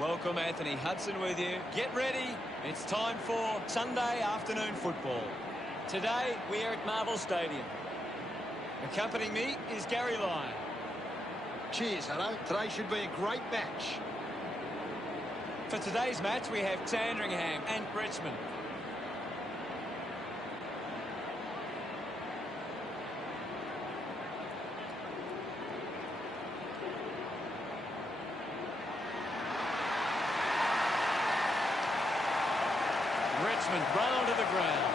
Welcome, Anthony Hudson with you. Get ready. It's time for Sunday afternoon football. Today, we are at Marvel Stadium. Accompanying me is Gary Lyon. Cheers, hello. Today should be a great match. For today's match, we have Sandringham and Richmond. Richmond run onto the ground.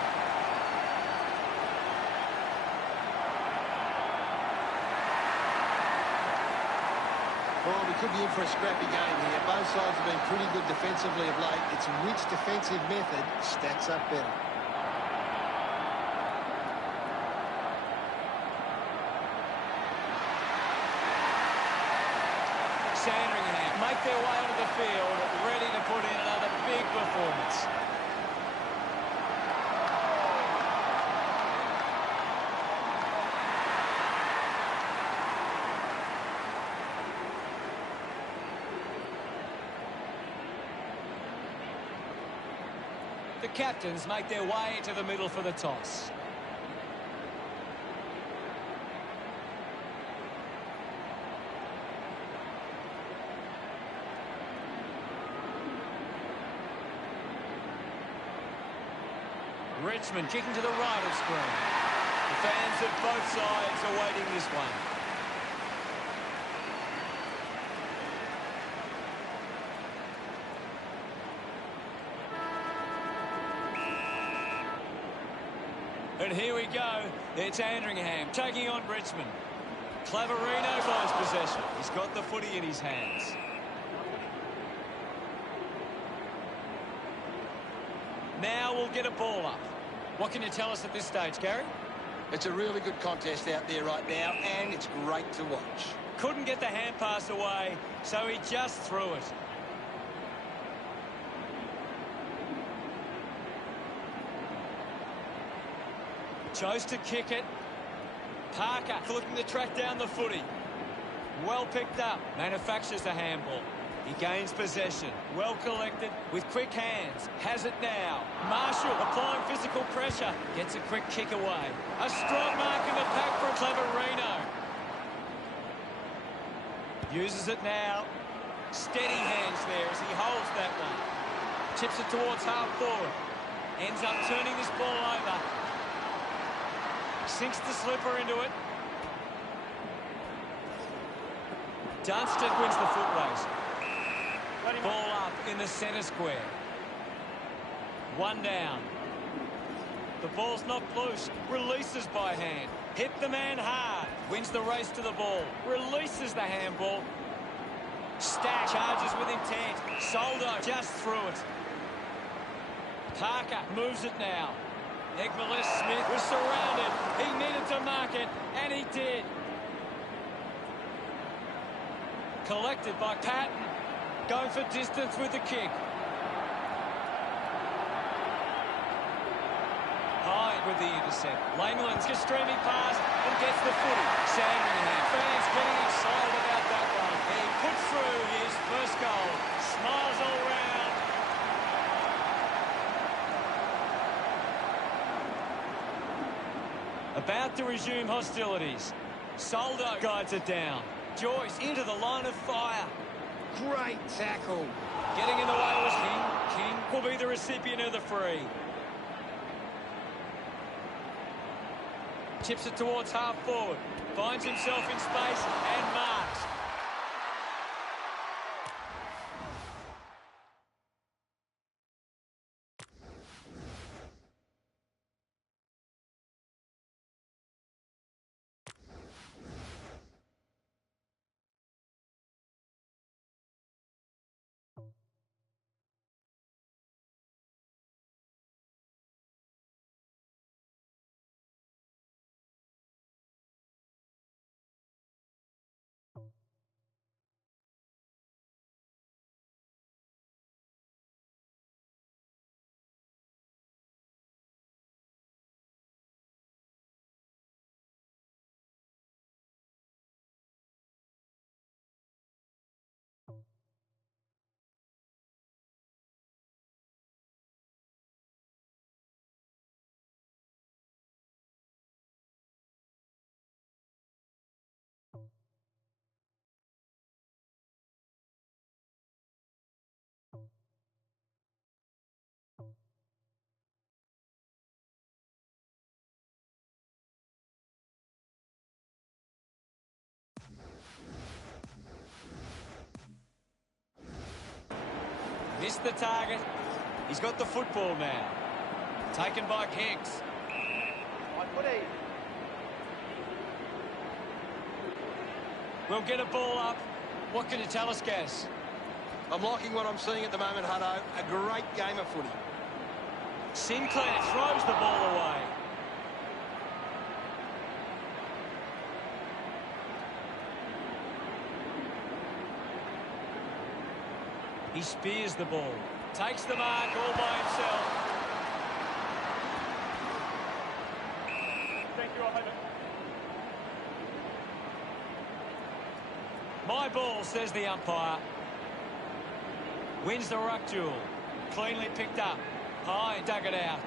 Well, we could be in for a scrappy game here. Both sides have been pretty good defensively of late. It's which defensive method stacks up better. Sandringham make their way onto the field, ready to put in another big performance. The captains make their way into the middle for the toss. Richmond kicking to the right of screen. The fans of both sides are waiting this one. And here we go. It's Sandringham taking on Richmond. Claverino finds possession. He's got the footy in his hands. Now we'll get a ball up. What can you tell us at this stage, Gary? It's a really good contest out there right now, and it's great to watch. Couldn't get the hand pass away, so he just threw it. Chose to kick it. Parker looking to track down the footy. Well picked up. Manufactures the handball. He gains possession. Well collected with quick hands. Has it now. Marshall applying physical pressure. Gets a quick kick away. A strong mark in the pack for Claverino. Uses it now. Steady hands there as he holds that one. Tips it towards half forward. Ends up turning this ball over. Sinks the slipper into it. Dunstan wins the foot race. Ball up in the centre square. One down. The ball's knocked loose. Releases by hand. Hit the man hard. Wins the race to the ball. Releases the handball. Stack charges with intent. Soldo just threw it. Parker moves it now. Egberless Smith was surrounded. He needed to mark it, and he did. Collected by Patton. Going for distance with the kick. Hyde with the intercept. Langland's a streaming pass and gets the footy. Sandringham. Fans getting excited about that one. He puts through his first goal. Smiles all round. About to resume hostilities. Soldo guides it down. Joyce into the line of fire. Great tackle. Getting in the way was King. King will be the recipient of the free. Tips it towards half forward. Finds himself in space and marks. Missed the target. He's got the football now. Taken by Hicks. We'll get a ball up. What can you tell us, Gaz? I'm liking what I'm seeing at the moment, Hutto. A great game of footy. Sinclair throws the ball away. He spears the ball. Takes the mark all by himself. Thank you, I'll My ball, says the umpire. Wins the ruck duel. Cleanly picked up. High, dug it out.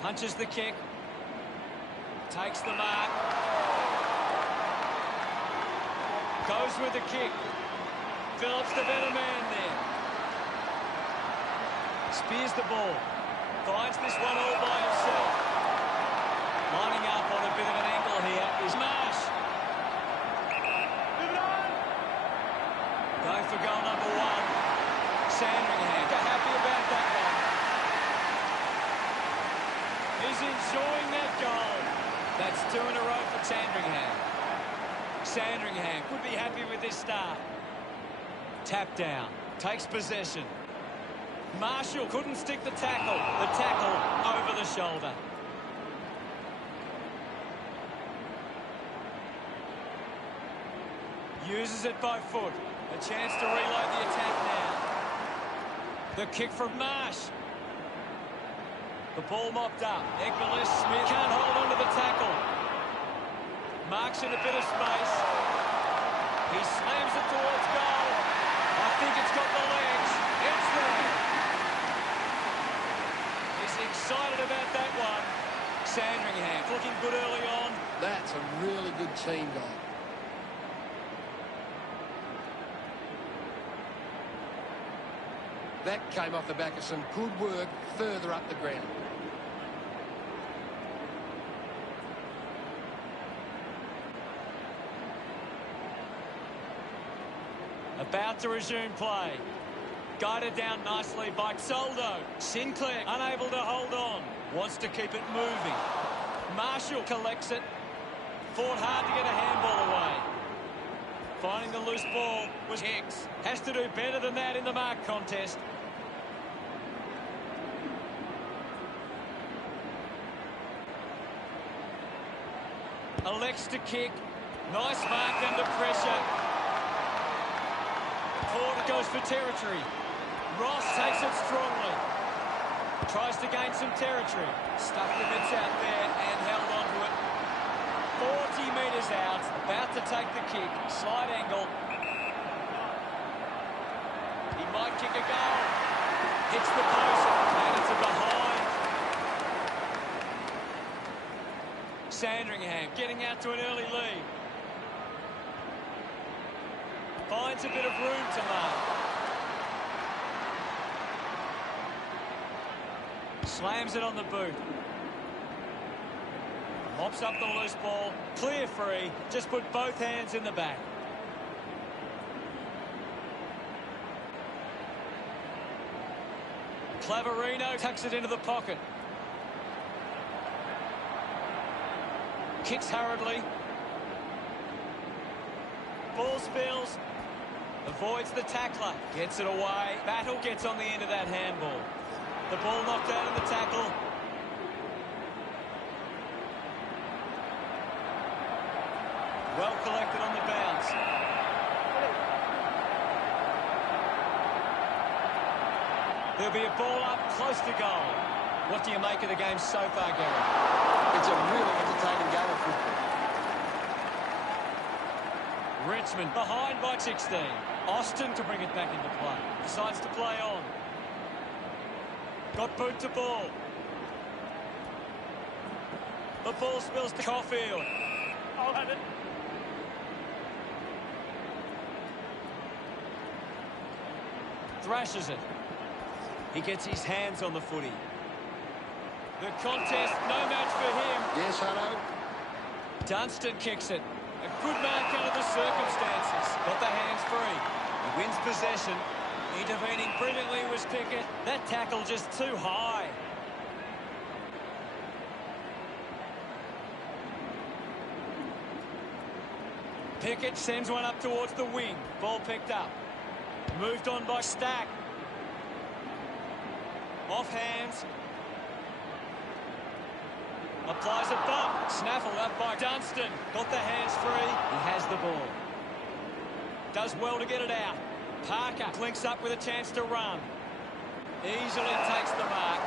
Punches the kick. Takes the mark. Goes with the kick. Phillips the better man there. Spears the ball. Finds this one all by himself. Lining up on a bit of an angle here is Marsh. Going for goal number 1. Sandringham. Happy about that one. He's enjoying that goal. That's 2 in a row for Sandringham. Sandringham could be happy with this start. Tap down. Takes possession. Marshall couldn't stick the tackle. The tackle over the shoulder. Uses it by foot. A chance to reload the attack now. The kick from Marsh. The ball mopped up. Eggler Smith can't hold on to the tackle. Marks in a bit of space. He slams it towards goal. I think it's got the legs. It's there. He's excited about that one. Sandringham looking good early on. That's a really good team goal. That came off the back of some good work further up the ground. About to resume play. Guided down nicely by Soldo. Sinclair unable to hold on. Wants to keep it moving. Marshall collects it. Fought hard to get a handball away. Finding the loose ball was Hicks. Has to do better than that in the mark contest. Elects to kick. Nice mark under pressure. Ford goes for territory. Ross takes it strongly. Tries to gain some territory. Stuck the bits out there and held on to it. 40 metres out. About to take the kick. Slight angle. He might kick a goal. Hits the post. And it's a behind. Sandringham getting out to an early lead. Finds a bit of room to mark. Slams it on the boot. Mops up the loose ball. Clear free. Just put both hands in the back. Claverino tucks it into the pocket. Kicks hurriedly. Ball spills. Avoids the tackler. Gets it away. Battle gets on the end of that handball. The ball knocked out of the tackle. Well collected on the bounce. There'll be a ball up close to goal. What do you make of the game so far, Gary? It's a really entertaining game of football. Richmond behind by 16. Austin to bring it back into play. Decides to play on. Got boot to ball. The ball spills to Caulfield. I'll have it. Thrashes it. He gets his hands on the footy. The contest, no match for him. Yes, Hutto. Dunstan kicks it. A good mark under the circumstances. Got the hands free. He wins possession. Intervening brilliantly was Pickett. That tackle just too high. Pickett sends one up towards the wing. Ball picked up. Moved on by Stack. Off hands. Applies a bump. Snaffled up by Dunstan. Got the hands free. He has the ball. Does well to get it out. Parker links up with a chance to run. Easily takes the mark.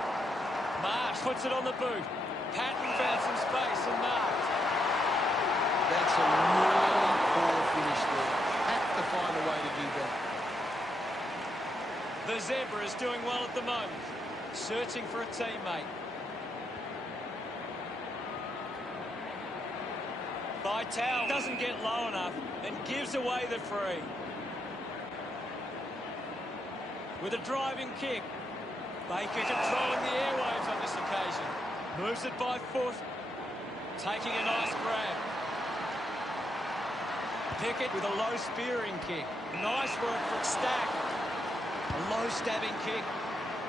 Marsh puts it on the boot. Patton found some space and marked. That's a really poor finish there. Have to find a way to do that. The Zebra is doing well at the moment. Searching for a teammate. Vitale doesn't get low enough and gives away the free. With a driving kick. Baker controlling the airwaves on this occasion. Moves it by foot. Taking a nice grab. Pickett with a low spearing kick. Nice work from Stack. A low stabbing kick.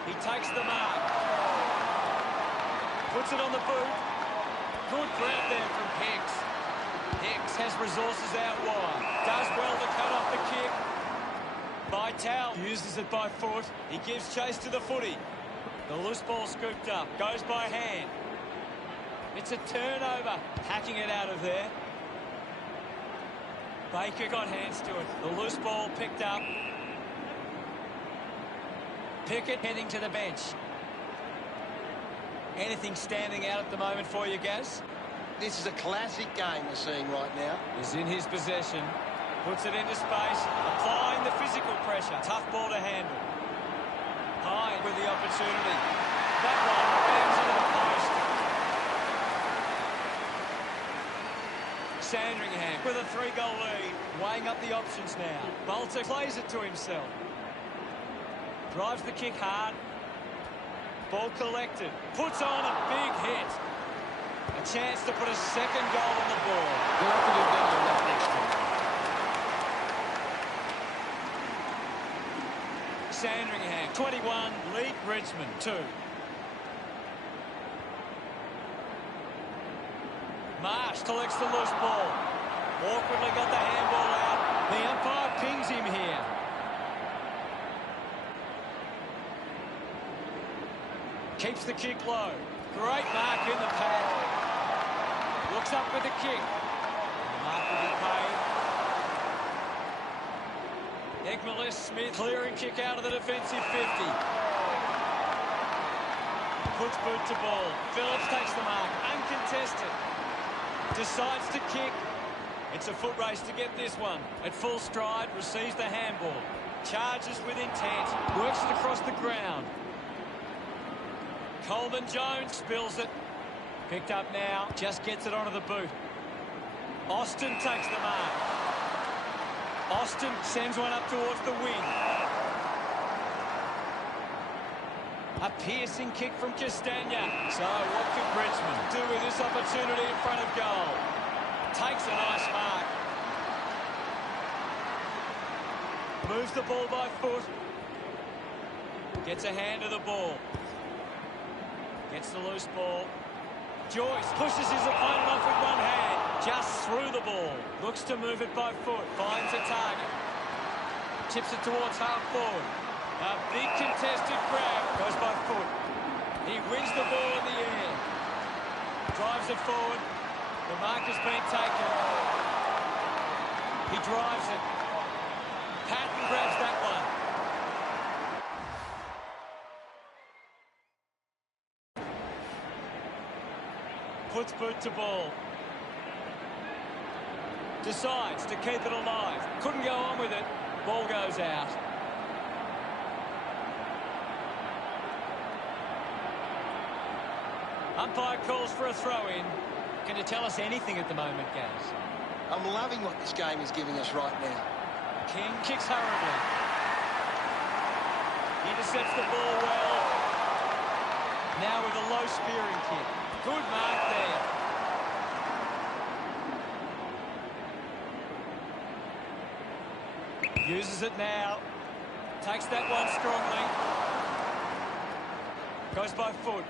He takes the mark. Puts it on the boot. Good grab there from Hicks. Hicks has resources out wide. Does well to cut off the kick. Vitale uses it by foot. He gives chase to the footy. The loose ball scooped up. Goes by hand. It's a turnover. Hacking it out of there. Baker got hands to it. The loose ball picked up. Pickett heading to the bench. Anything standing out at the moment for you, Gaz? This is a classic game we're seeing right now. Is in his possession. Puts it into space. Applying the physical pressure. Tough ball to handle. High with the opportunity. That one bangs into the post. Sandringham with a 3-goal lead. Weighing up the options now. Bolter plays it to himself. Drives the kick hard. Ball collected. Puts on a big hit. A chance to put a second goal on the board. They'll have to do better on that next time. Sandringham, 21, lead Richmond, 2. Marsh collects the loose ball. Awkwardly got the handball out. The umpire pings him here. Keeps the kick low. Great mark in the pad. Looks up with the kick. The mark will be paid. Egmalis Smith clearing kick out of the defensive 50. Puts boot to ball. Phillips takes the mark. Uncontested. Decides to kick. It's a foot race to get this one. At full stride, receives the handball. Charges with intent. Works it across the ground. Coleman Jones spills it. Picked up now. Just gets it onto the boot. Austin takes the mark. Austin sends one up towards the wing. A piercing kick from Castagna. So what could Richmond do with this opportunity in front of goal? Takes a nice mark. Moves the ball by foot. Gets a hand to the ball. Gets the loose ball. Joyce pushes his opponent off with one hand. Just through the ball. Looks to move it by foot. Finds a target. Chips it towards half forward. A big contested grab. Goes by foot. He wins the ball in the air. Drives it forward. The mark has been taken. He drives it. Patton grabs that one. Puts boot to ball. Decides to keep it alive. Couldn't go on with it. Ball goes out. Umpire calls for a throw-in. Can you tell us anything at the moment, Gaz? I'm loving what this game is giving us right now. King kicks hurriedly. Intercepts the ball well. Now with a low spearing kick. Good mark there. Uses it now. Takes that one strongly. Goes by foot.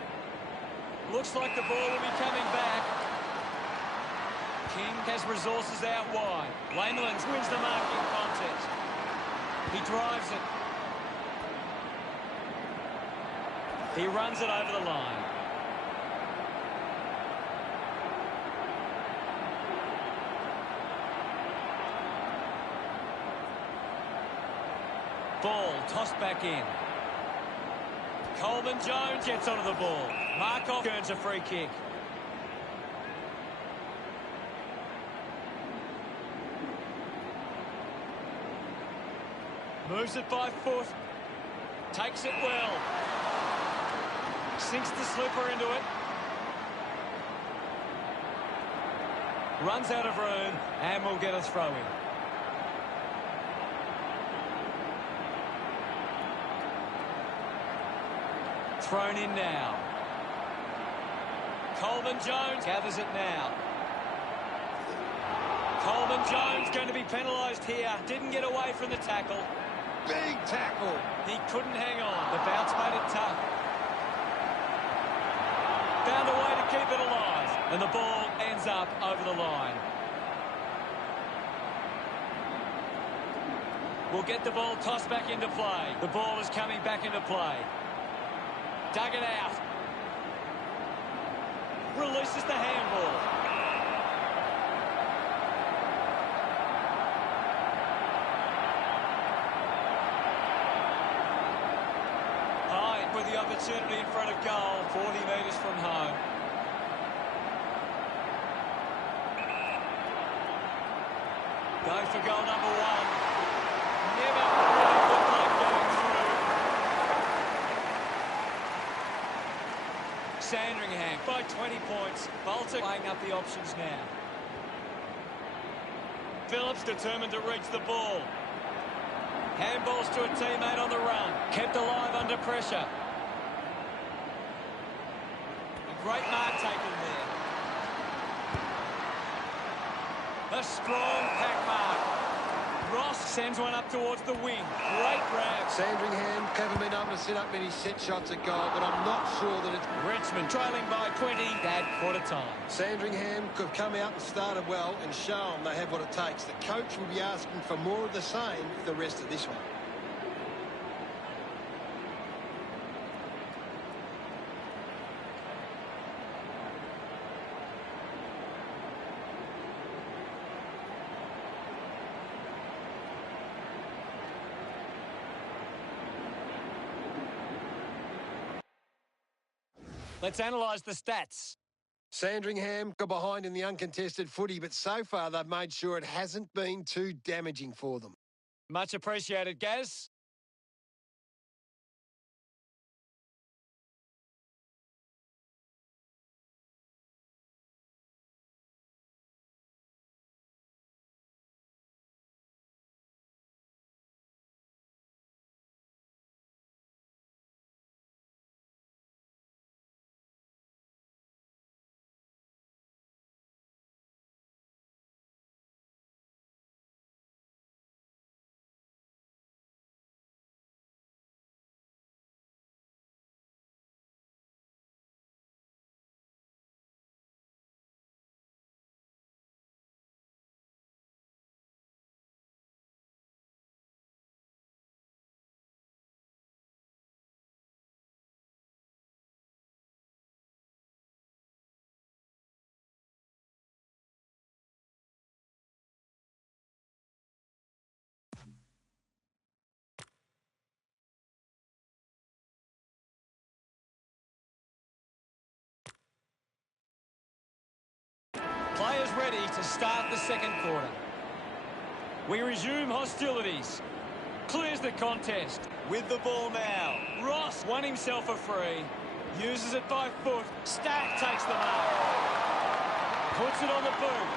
Looks like the ball will be coming back. King has resources out wide. Lamelins wins the marking contest. He drives it. He runs it over the line. Ball tossed back in. Coleman Jones gets onto the ball. Markov earns a free kick. Moves it by foot. Takes it well. Sinks the slipper into it. Runs out of room and will get a throw in. Thrown in now. Coleman Jones gathers it now. Coleman Jones going to be penalised here. Didn't get away from the tackle. Big tackle. He couldn't hang on. The bounce made it tough. Found a way to keep it alive. And the ball ends up over the line. We'll get the ball tossed back into play. The ball is coming back into play. Dug it out. Releases the handball. Hyde with the opportunity in front of goal, 40 metres from home. Going for goal number one. Never really looked like going through. Sandringham by 20 points. Bolter weighing up the options now. Phillips determined to reach the ball. Handballs to a teammate on the run. Kept alive under pressure. A great mark taken there. A strong pack mark. Ross sends one up towards the wing. Great grab. Sandringham haven't been able to set up many set shots at goal, but I'm not sure that it's... Richmond trailing by 20 at quarter time. Sandringham could have come out and started well and shown they have what it takes. The coach will be asking for more of the same for the rest of this one. Let's analyse the stats. Sandringham got behind in the uncontested footy, but so far they've made sure it hasn't been too damaging for them. Much appreciated, Gaz. Players ready to start the second quarter. We resume hostilities. Clears the contest. With the ball now. Ross won himself a free. Uses it by foot. Stack takes the mark. Puts it on the boot.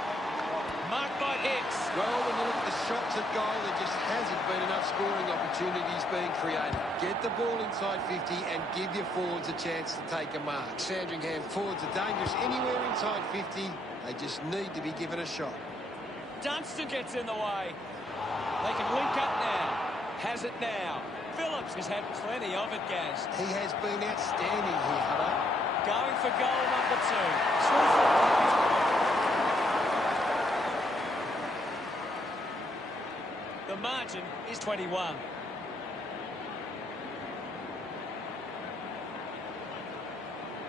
Marked by Hicks. Well, when you look at the shots at goal, there just hasn't been enough scoring opportunities being created. Get the ball inside 50 and give your forwards a chance to take a mark. Sandringham forwards are dangerous anywhere inside 50. They just need to be given a shot. Dunstan gets in the way. They can link up now. Has it now. Phillips has had plenty of it, Gaz. He has been outstanding here, Hutto. Going for goal number 2. The margin is 21.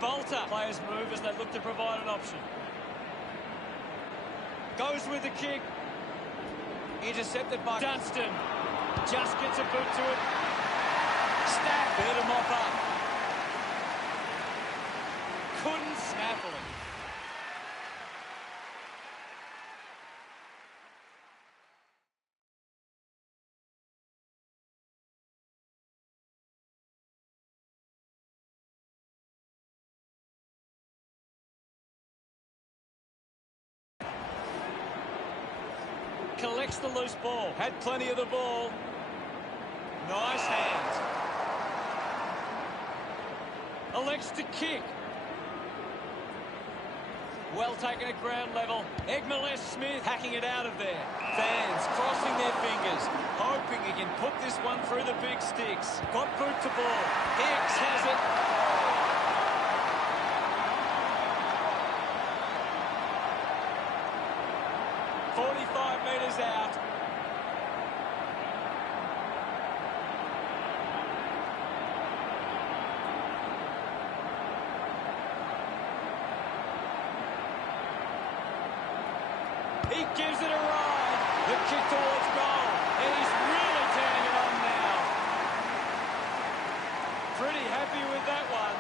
Bolter. Players move as they look to provide an option. Goes with the kick. Intercepted by Dunstan. Just gets a boot to it. Stack. Beat him off up. Couldn't snaffle it. Collects the loose ball. Had plenty of the ball. Nice hands. Elects to kick. Well taken at ground level. Egmales Smith hacking it out of there. Fans crossing their fingers, hoping he can put this one through the big sticks. Got boot to ball. Hicks has it. 45 metres out. He gives it a ride. The kick towards goal. And he's really turning it on now. Pretty happy with that one.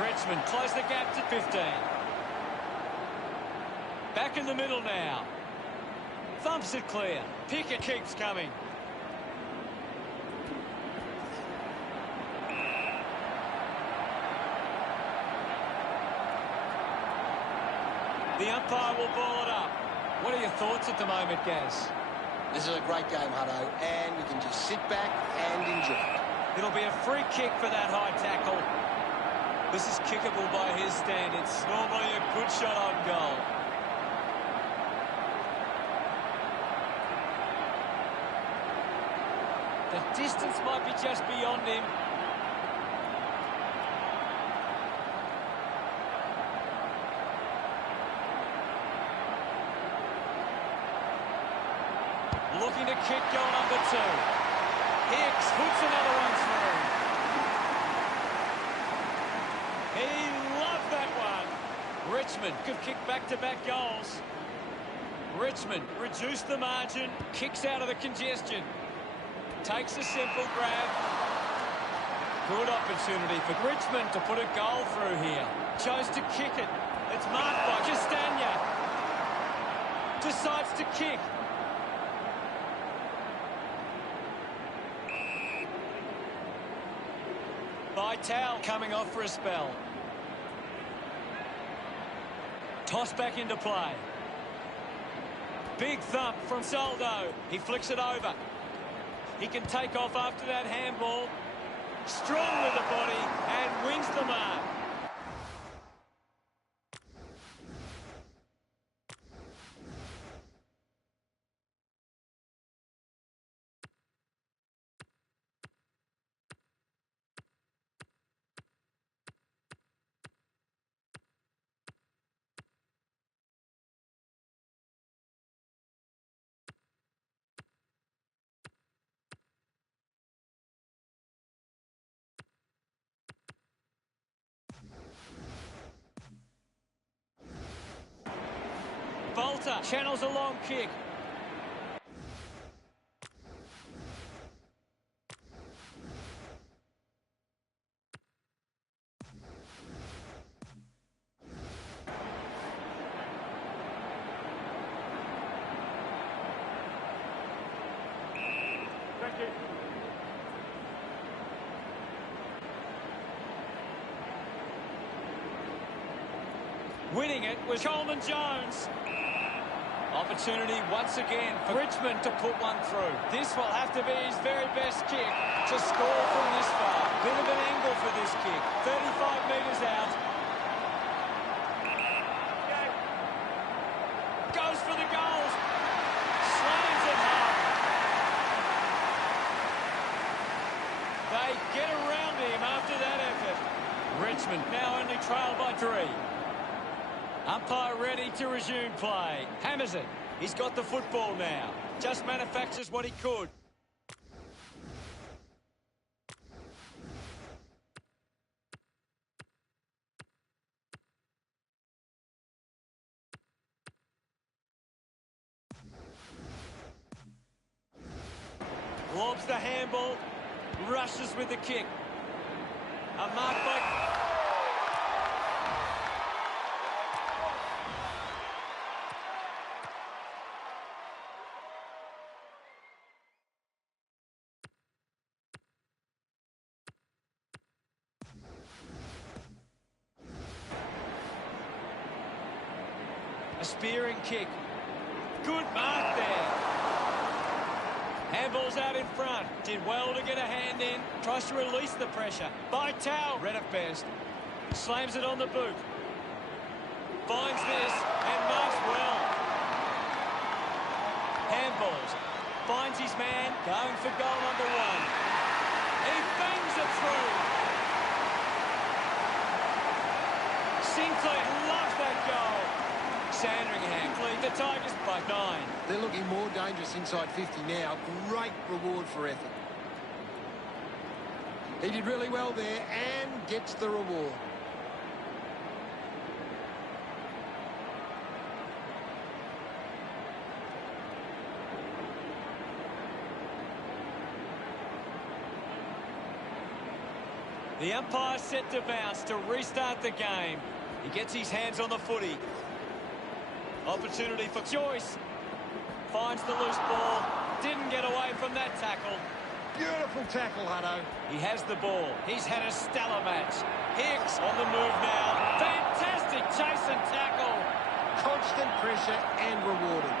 Richmond close the gap to 15. Back in the middle now. Thumps it clear. Pickett keeps coming. The umpire will ball it up. What are your thoughts at the moment, Gaz? This is a great game, Hutto, and we can just sit back and enjoy it. It'll be a free kick for that high tackle. This is kickable by his standards. Normally a good shot on goal. The distance might be just beyond him. Looking to kick goal number 2. Hicks puts another one through. He loved that one. Richmond could kick back-to-back goals. Richmond reduced the margin, kicks out of the congestion. Takes a simple grab. Good opportunity for Richmond to put a goal through here. Chose to kick it. It's marked by Castagna. Decides to kick. Vital coming off for a spell. Toss back into play. Big thump from Soldo. He flicks it over. He can take off after that handball. Strong with the body and wins the mark. Bolter channels a long kick. Thank you. Winning it was Coleman Jones. Opportunity once again for Richmond to put one through. This will have to be his very best kick to score from this far. Bit of an angle for this kick. 35 metres out. Goes for the goals. Slams it home. They get around him after that effort. Richmond now only trail by 3. Umpire ready to resume play. Hammers it. He's got the football now. Just manufactures what he could. Lobs the handball. Rushes with the kick. A mark by... A spearing kick. Good mark there. Handball's out in front. Did well to get a hand in. Tries to release the pressure. By Tao. Read it best. Slams it on the boot. Finds this and marks well. Handballs. Finds his man. Going for goal number 1. He bangs it through. Sinclair loves that goal. Sandringham lead the Tigers by 9. They're looking more dangerous inside 50 now. Great reward for effort. He did really well there and gets the reward. The umpire set to bounce to restart the game. He gets his hands on the footy. Opportunity for choice. Finds the loose ball. Didn't get away from that tackle. Beautiful tackle, Hutto. He has the ball. He's had a stellar match. Hicks on the move now. Fantastic chase and tackle. Constant pressure and rewarded.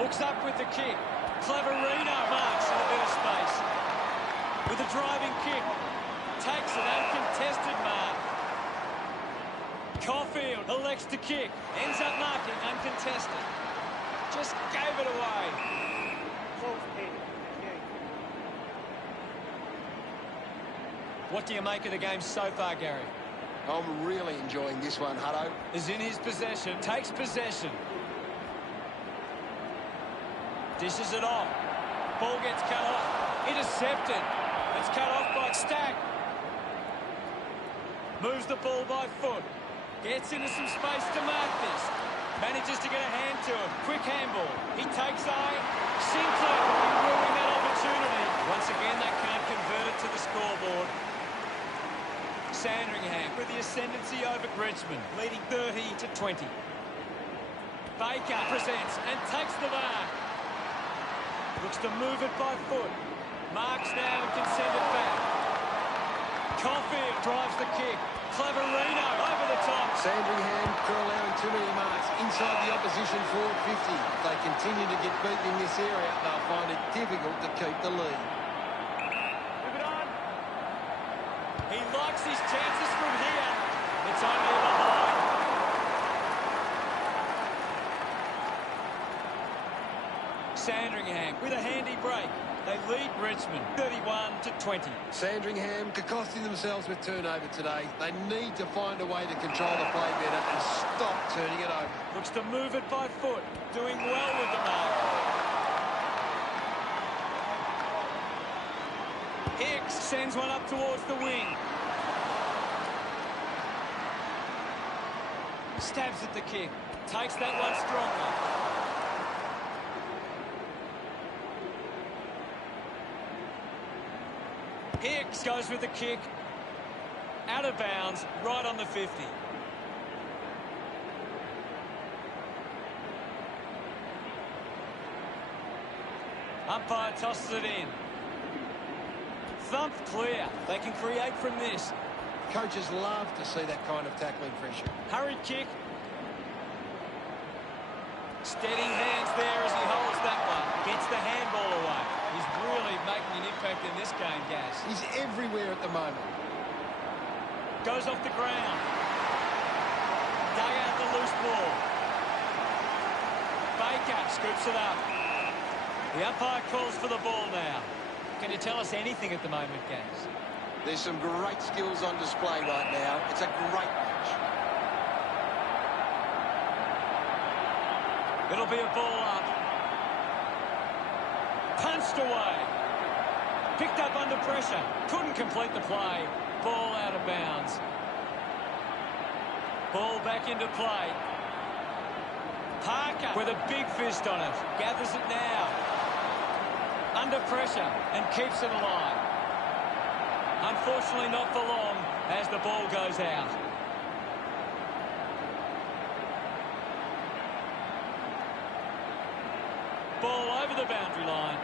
Looks up with the kick. Cleverino marks in a bit of space. With a driving kick. Takes an uncontested mark. Caulfield elects to kick. Ends up marking uncontested. Just gave it away. What do you make of the game so far, Gary? I'm really enjoying this one, Hutto. Is in his possession. Takes possession. Dishes it off. Ball gets cut off. Intercepted. It's cut off by Stack. Moves the ball by foot. Gets into some space to mark this. Manages to get a hand to him. Quick handball. He takes aim. Sinclair will be ruining that opportunity. Once again, they can't convert it to the scoreboard. Sandringham with the ascendancy over Richmond, leading 30-20. Baker presents and takes the mark. Looks to move it by foot. Marks now and can send it back. Caulfield drives the kick. Cleverino over the top. Sandringham are allowing too many marks inside the opposition forward 50. If they continue to get beaten in this area, they'll find it difficult to keep the lead. Move it on. He likes his chances from here. It's only a behind. Sandringham with a handy break. They lead Richmond 31-20. Sandringham costing themselves with turnover today. They need to find a way to control the play better and stop turning it over. Looks to move it by foot. Doing well with the mark. Hicks sends one up towards the wing. Stabs at the kick. Takes that one strongly. Hicks goes with the kick. Out of bounds, right on the 50. Umpire tosses it in. Thumped clear. They can create from this. Coaches love to see that kind of tackling pressure. Hurried kick. Steady hands there as he holds that one. Gets the handball away. He's really making an impact in this game, Gaz. He's everywhere at the moment. Goes off the ground. Dug out the loose ball. Baker scoops it up. The umpire calls for the ball now. Can you tell us anything at the moment, Gaz? There's some great skills on display right now. It's a great match. It'll be a ball up. Punched away. Picked up under pressure. Couldn't complete the play. Ball out of bounds. Ball back into play. Parker with a big fist on it. Gathers it now. Under pressure and keeps it alive. Unfortunately not for long as the ball goes out. Ball over the boundary line.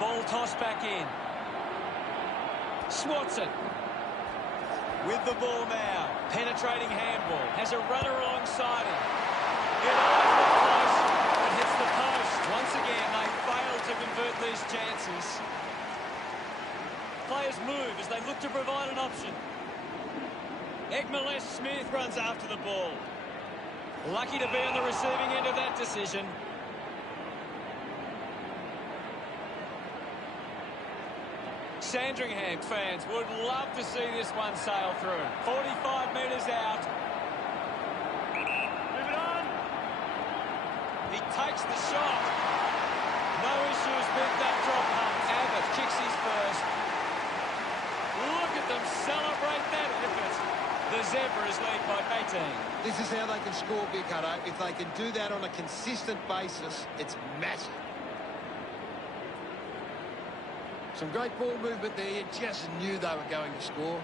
Ball tossed back in. Swats it. With the ball now. Penetrating handball. Has a runner alongside him. It always got close. It hits the post. Once again, they fail to convert these chances. Players move as they look to provide an option. Egmales Smith runs after the ball. Lucky to be on the receiving end of that decision. Sandringham fans would love to see this one sail through. 45 metres out. Move it on. He takes the shot. No issues with that drop punt. Abbott kicks his first. Look at them celebrate that effort. The Zebras lead by 18. This is how they can score big, Hutto. If they can do that on a consistent basis, it's massive. Some great ball movement there. You just knew they were going to score.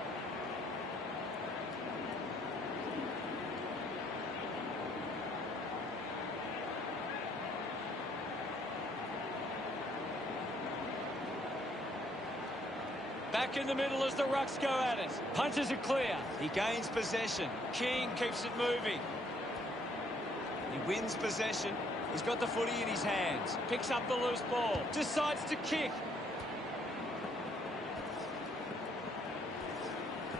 Back in the middle as the Rucks go at it. Punches it clear. He gains possession. King keeps it moving. He wins possession. He's got the footy in his hands. Picks up the loose ball. Decides to kick.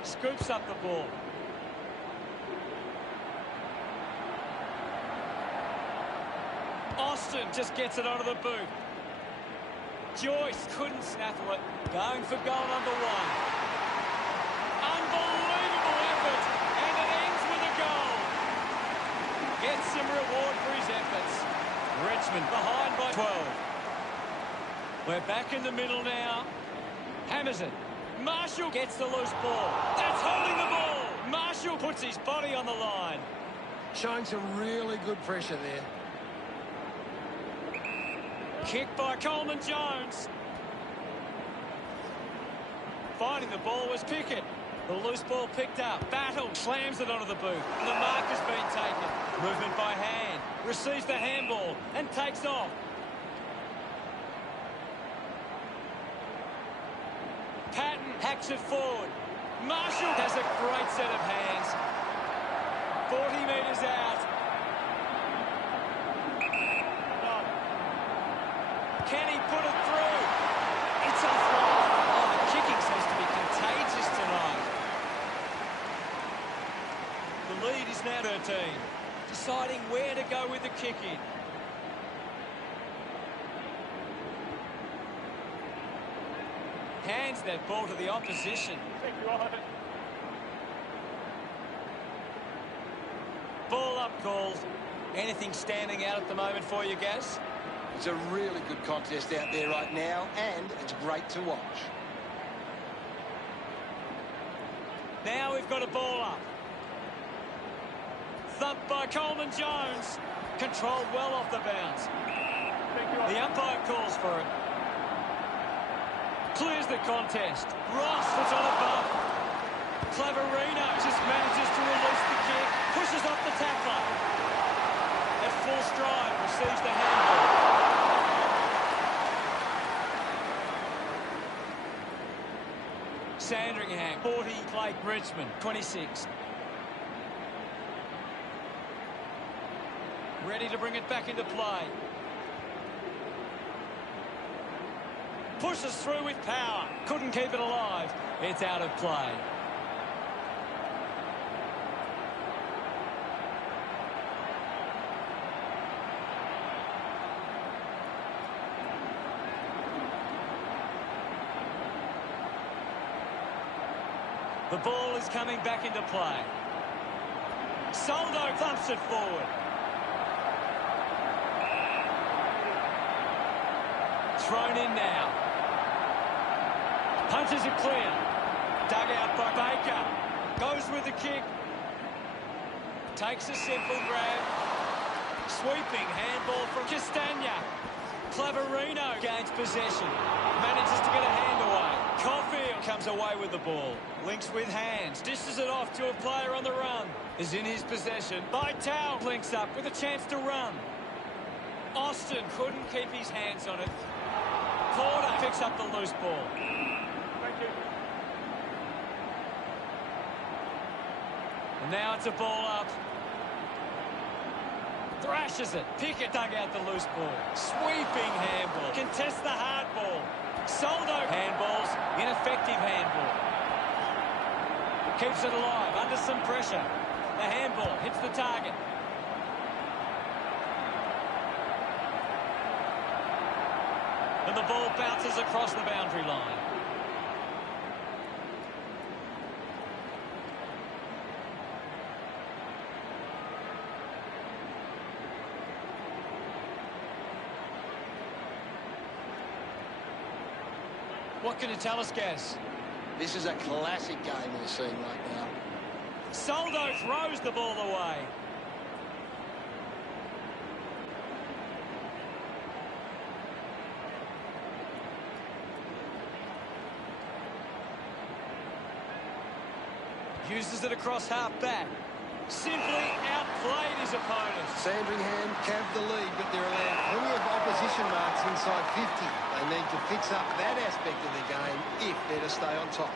Scoops up the ball. Austin just gets it onto the boot. Joyce couldn't snaffle it. Going for goal number one. Unbelievable effort. And it ends with a goal. Gets some reward for his efforts. Richmond behind by 12. We're back in the middle now. Hammers it. Marshall gets the loose ball. That's holding the ball. Marshall puts his body on the line. Showing some really good pressure there. Kick by Coleman Jones. Finding the ball was Pickett. The loose ball picked up. Battle slams it onto the boot. The mark has been taken. Movement by hand. Receives the handball and takes off. Patton hacks it forward. Marshall has a great set of hands. 40 metres out. Can he put it through? It's offline. Oh, the kicking seems to be contagious tonight. The lead is now 13. Deciding where to go with the kick in. Hands that ball to the opposition. Ball up called. Anything standing out at the moment for you, Gaz? It's a really good contest out there right now, and it's great to watch. Now we've got a ball up. Thumped by Coleman Jones. Controlled well off the bounce. The umpire calls for it. Clears the contest. Ross puts on a bump. Claverino just manages to release the kick. Pushes off the tackler. At full stride, receives the handball. Sandringham, 40, Clay Richmond, 26. Ready to bring it back into play. Pushes through with power. Couldn't keep it alive. It's out of play. The ball is coming back into play. Soldo thumps it forward. Thrown in now. Punches it clear. Dug out by Baker. Goes with the kick. Takes a simple grab. Sweeping handball from Castagna. Claverino gains possession. Manages to get a hand away. Caulfield comes away with the ball. Links with hands. Dishes it off to a player on the run. Is in his possession. Vital links up with a chance to run. Austin couldn't keep his hands on it. Porter picks up the loose ball. Thank you. And now it's a ball up. Thrashes it. Pickett dug out the loose ball. Sweeping handball. Contests the hard ball. Soldo handballs. Ineffective handball. Keeps it alive under some pressure. The handball hits the target. And the ball bounces across the boundary line. What can you tell us, Gaz? This is a classic game we're seeing right now. Soldo throws the ball away. Uses it across half-back. Simply outplayed his opponent. Sandringham have the lead, but they're allowed plenty of opposition marks inside 50. They need to fix up that aspect of their game if they're to stay on top.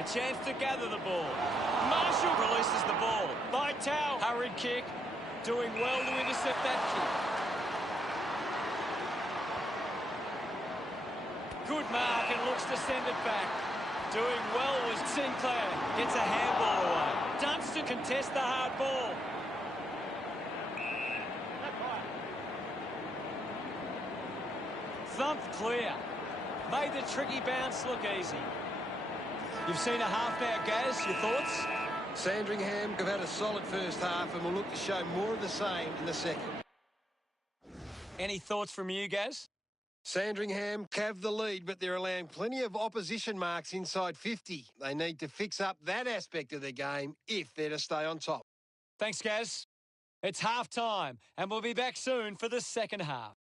A chance to gather the ball. Marshall releases the ball. Vital, hurried kick. Doing well to intercept that kick. Good mark and looks to send it back. Doing well was Sinclair. Gets a handball away. Dunstan contests the hard ball. Thumped clear. Made the tricky bounce look easy. You've seen a half now, Gaz. Your thoughts? Sandringham have had a solid first half and will look to show more of the same in the second. Any thoughts from you, Gaz? Sandringham have the lead, but they're allowing plenty of opposition marks inside 50. They need to fix up that aspect of their game if they're to stay on top. Thanks, Gaz. It's half-time, and we'll be back soon for the second half.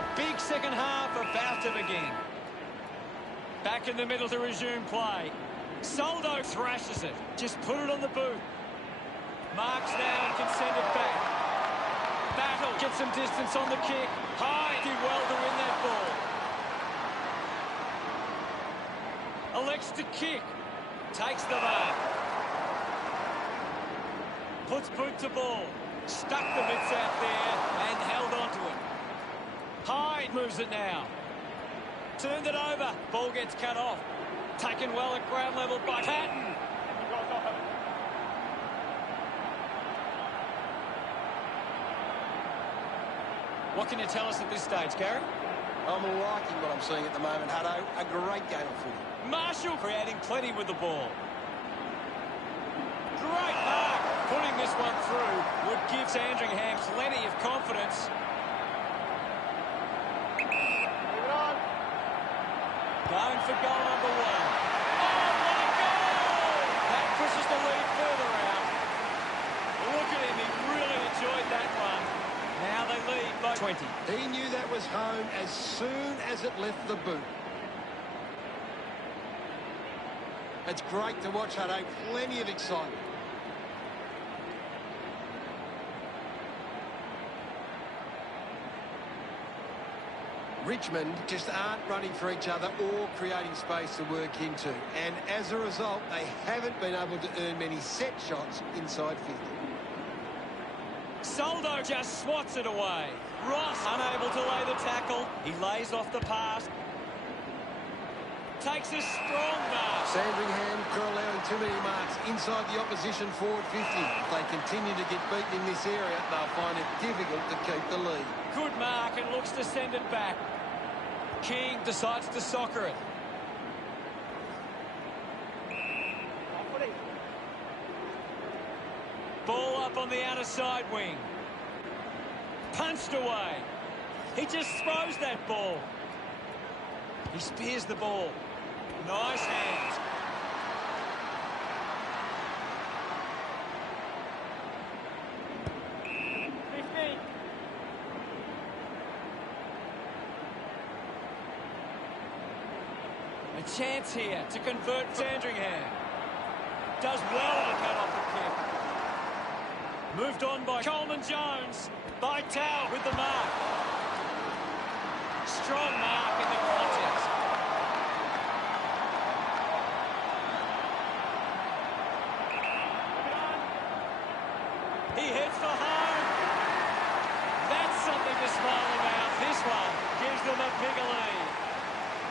A big second half about to begin. Back in the middle to resume play. Soldo thrashes it. Just put it on the boot. Marks now and can send it back. Battle gets some distance on the kick. High did well to win that ball. Elects to kick. Takes the mark. Puts boot to ball. Stuck the mitts out there and held on to it. Hyde moves it now. Turned it over. Ball gets cut off. Taken well at ground level by Patton. What can you tell us at this stage, Gary? I'm liking what I'm seeing at the moment, Hutto. A great game of footy. Marshall creating plenty with the ball. Great mark. Putting this one through would give Sandringham plenty of confidence. Going for goal number one. Oh, my goal! That pushes the lead further out. Look at him, he really enjoyed that one. Now they lead by 20. He knew that was home as soon as it left the boot. It's great to watch, Hutto. Plenty of excitement. Richmond just aren't running for each other or creating space to work into. And as a result, they haven't been able to earn many set shots inside 50. Soldo just swats it away. Ross unable to lay the tackle. He lays off the pass. Takes a strong mark. Sandringham are allowing too many marks inside the opposition forward 50. If they continue to get beaten in this area, they'll find it difficult to keep the lead. Good mark and looks to send it back. King decides to soccer it. Ball up on the outer side wing. Punched away. He just throws that ball. He spears the ball. Nice hands. A chance here to convert Sandringham. Does well to cut off the kick. Moved on by Coleman-Jones. By Tao with the mark. Strong mark in the contest. He hits for home. That's something to smile about. This one gives them a bigger lead.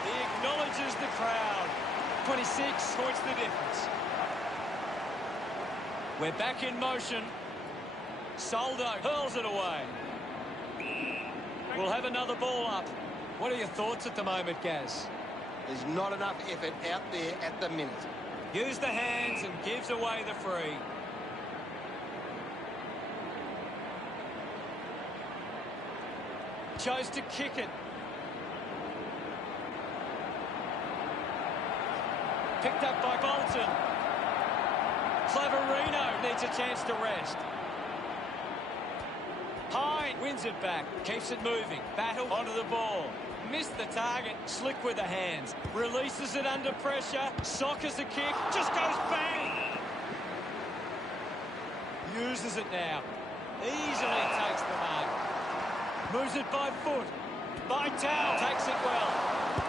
He acknowledges the crowd. 26 points the difference. We're back in motion. Soldo hurls it away. We'll have another ball up. What are your thoughts at the moment, Gaz? There's not enough effort out there at the minute. Use the hands and gives away the free. Chose to kick it. Picked up by Bolton. Claverino needs a chance to rest. Hyde wins it back. Keeps it moving. Battle onto the ball. Missed the target. Slick with the hands. Releases it under pressure. Sockers a kick. Just goes bang. Uses it now. Easily takes the mark. Moves it by foot. By Tao. Takes it well.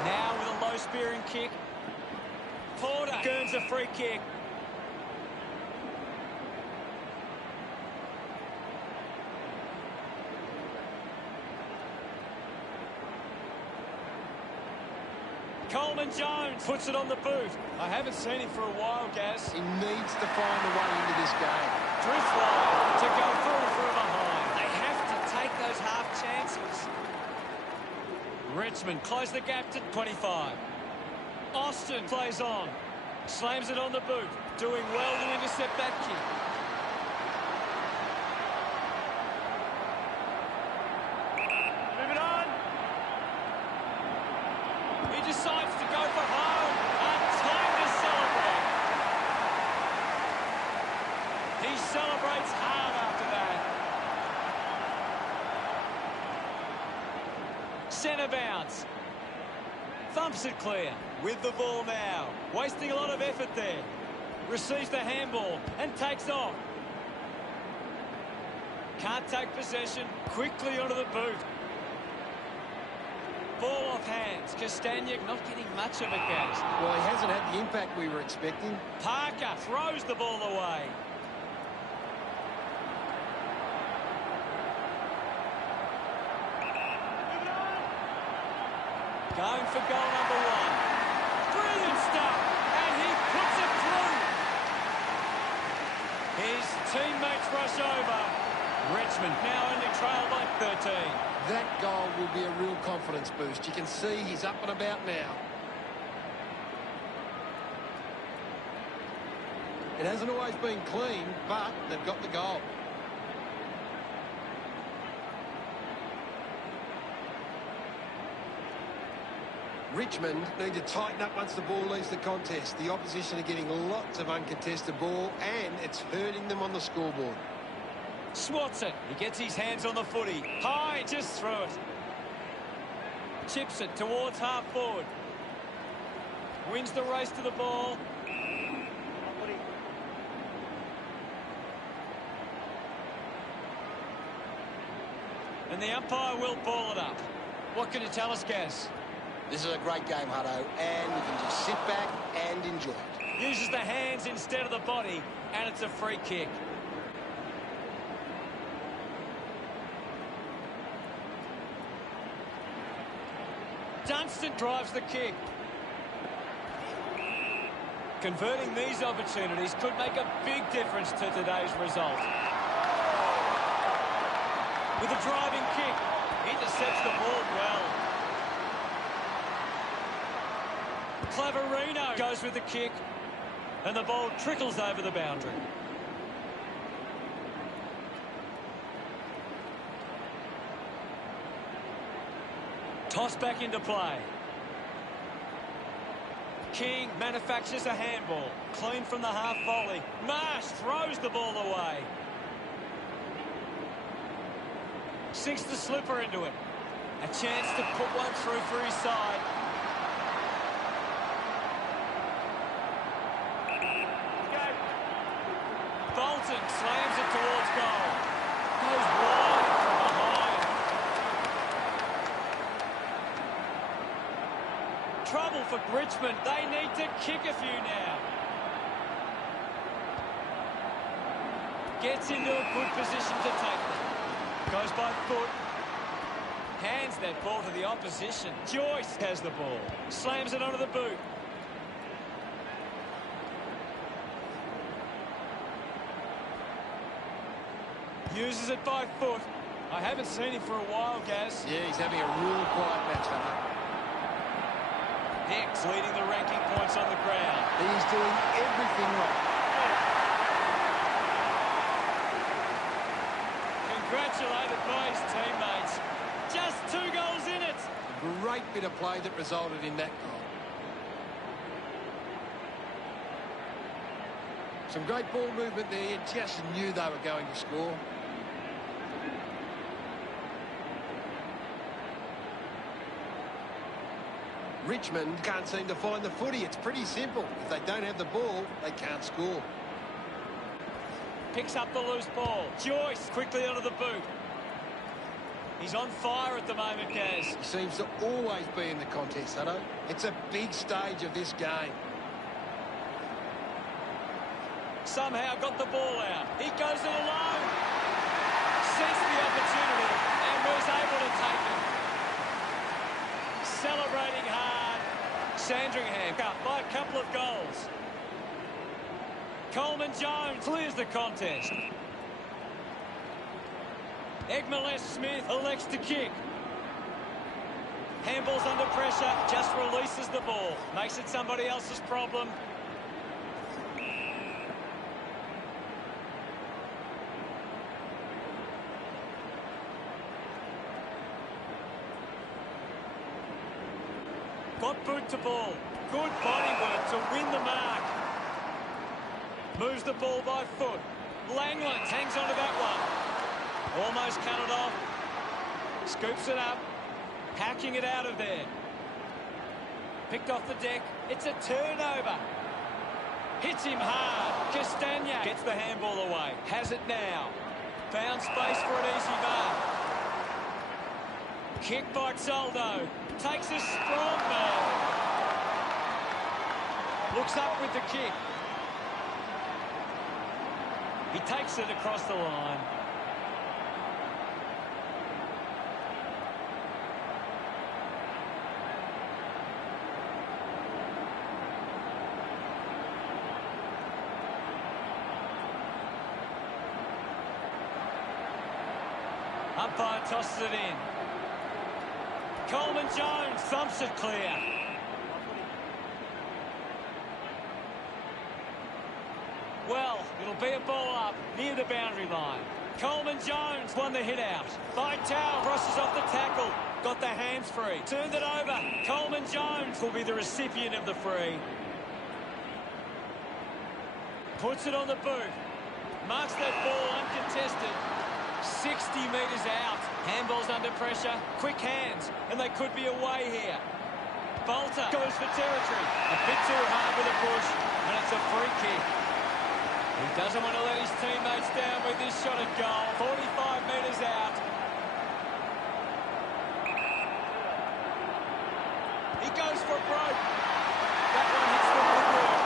Now with a low spearing kick. Porter earns a free kick. Coleman-Jones puts it on the boot. I haven't seen him for a while, Gaz. He needs to find a way into this game. Drift line to go through from behind. They have to take those half chances. Richmond close the gap to 25. Austin plays on. Slams it on the boot. Doing well to intercept that kick. Move it on. He decides to go for home. Time to celebrate. He celebrates hard after that. Centre bounce. Thumps it clear. With the ball now. Wasting a lot of effort there. Receives the handball and takes off. Can't take possession. Quickly onto the boot. Ball off hands. Castagna not getting much of it, guys. Well, he hasn't had the impact we were expecting. Parker throws the ball away. Going for goal number 1. Brilliant stuff. And he puts it through. His teammates rush over. Richmond now only trail by 13. That goal will be a real confidence boost. You can see he's up and about now. It hasn't always been clean, but they've got the goal. Richmond need to tighten up once the ball leaves the contest. The opposition are getting lots of uncontested ball, and it's hurting them on the scoreboard. Swats it. He gets his hands on the footy. High, just through it. Chips it towards half forward. Wins the race to the ball. And the umpire will ball it up. What can you tell us, Gaz? This is a great game, Hutto, and we can just sit back and enjoy it. Uses the hands instead of the body, and it's a free kick. Dunstan drives the kick. Converting these opportunities could make a big difference to today's result. With a driving kick, intercepts the ball well. Claverino goes with the kick, and the ball trickles over the boundary. Toss back into play. King manufactures a handball. Clean from the half volley. Marsh throws the ball away. Sinks the slipper into it. A chance to put one through for his side. Bolton slams it towards goal. Goes wide from behind. Trouble for Richmond. They need to kick a few now. Gets into a good position to take them. Goes by foot. Hands that ball to the opposition. Joyce has the ball. Slams it onto the boot. Uses it by foot. I haven't seen him for a while, Gaz. Yeah, he's having a real quiet match, Hunter. Hicks leading the ranking points on the ground. He's doing everything right. Congratulated by his teammates. Just 2 goals in it. A great bit of play that resulted in that goal. Some great ball movement there. You just knew they were going to score. Richmond can't seem to find the footy. It's pretty simple. If they don't have the ball, they can't score. Picks up the loose ball. Joyce quickly onto the boot. He's on fire at the moment, Gaz. He seems to always be in the contest, Hutto. It's a big stage of this game. Somehow got the ball out. He goes it alone. Sensed the opportunity and was able to take it. Celebrating hard. Sandringham up by a couple of goals. Coleman Jones clears the contest. Egmont Smith elects to kick. Handball's under pressure, just releases the ball. Makes it somebody else's problem. Got boot to ball. Good body work to win the mark. Moves the ball by foot. Langland hangs onto that one. Almost cut it off. Scoops it up. Hacking it out of there. Picked off the deck. It's a turnover. Hits him hard. Castagna gets the handball away. Has it now. Found space for an easy mark. Kick by Soldo. Takes a strong mark. Looks up with the kick. He takes it across the line. Umpire tosses it in. Coleman Jones thumps it clear. Well, it'll be a ball up near the boundary line. Coleman Jones won the hit out. Vital crosses off the tackle. Got the hands free. Turned it over. Coleman Jones will be the recipient of the free. Puts it on the boot. Marks that ball uncontested. 60 metres out. Handball's under pressure. Quick hands. And they could be away here. Bolter goes for territory. A bit too hard with a push. And it's a free kick. He doesn't want to let his teammates down with this shot at goal. 45 metres out. He goes for broke. That one hits the woodwork.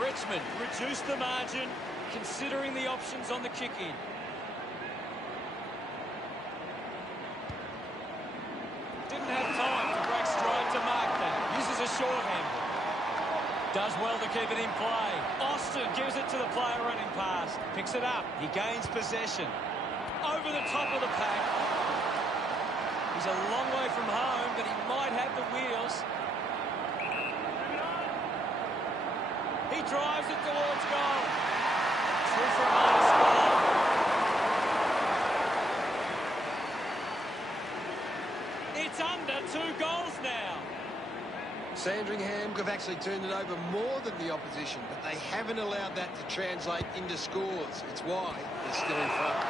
Richmond reduced the margin, considering the options on the kick-in. Didn't have time to break stride to mark that. Uses a short handle. Does well to keep it in play. Austin gives it to the player running past. Picks it up. He gains possession. Over the top of the pack. He's a long way from home, but he might have the wheels. He drives it towards goal. Through for a minor score. It's under 2 goals now. Sandringham have actually turned it over more than the opposition, but they haven't allowed that to translate into scores. It's why they're still in front.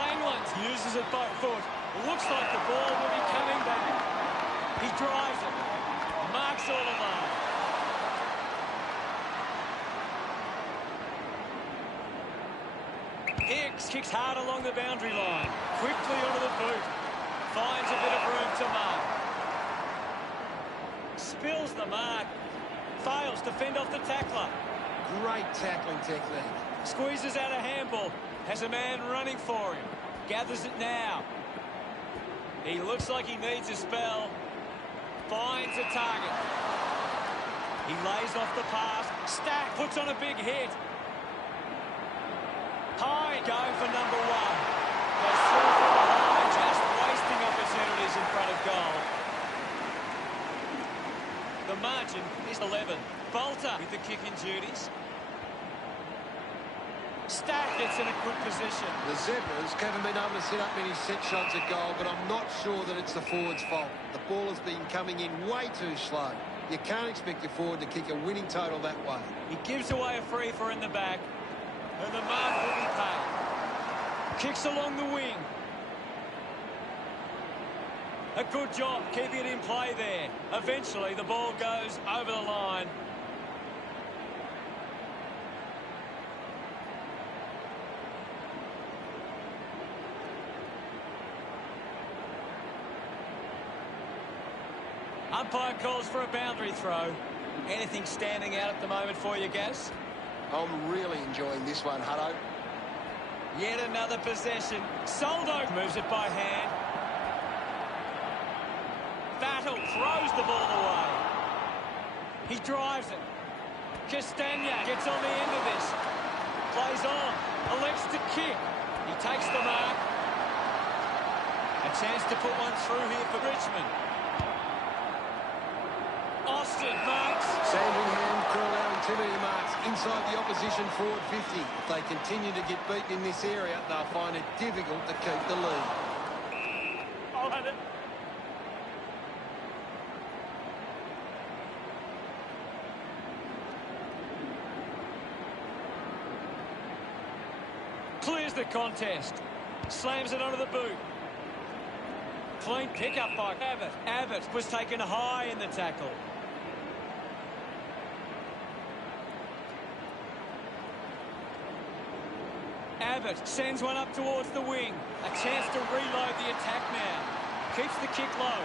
Langland uses it by foot. Looks like the ball will be coming back. He drives it. Marks all alone. Hicks kicks hard along the boundary line. Quickly onto the boot. Finds a bit of room to mark. Spills the mark. Fails to fend off the tackler. Great tackling technique. Squeezes out a handball. Has a man running for him. Gathers it now. He looks like he needs a spell. Finds a target. He lays off the pass. Stack puts on a big hit. High going for number 1. Goes through from behind, just wasting opportunities in front of goal. The margin is 11. Bolter with the kicking duties. Stack gets in a good position. The Zebras haven't been able to set up many set shots at goal, but I'm not sure that it's the forward's fault. The ball has been coming in way too slow. You can't expect your forward to kick a winning total that way. He gives away a free for in the back, and the mark will be paid. Kicks along the wing. A good job keeping it in play there. Eventually the ball goes over the line. Umpire calls for a boundary throw. Anything standing out at the moment for you, Gaz? I'm really enjoying this one, Hutto. Yet another possession. Soldo moves it by hand. Battle throws the ball away. He drives it. Castagna gets on the end of this. Plays on. Elects to kick. He takes the mark. A chance to put one through here for Richmond. Austin marks. Sandringham are allowing too many marks inside the opposition forward 50. If they continue to get beaten in this area, they'll find it difficult to keep the lead. I'll have it. Clears the contest. Slams it onto the boot. Clean pickup by Abbott. Abbott was taken high in the tackle. Abbott sends one up towards the wing. A chance to reload the attack now. Keeps the kick low.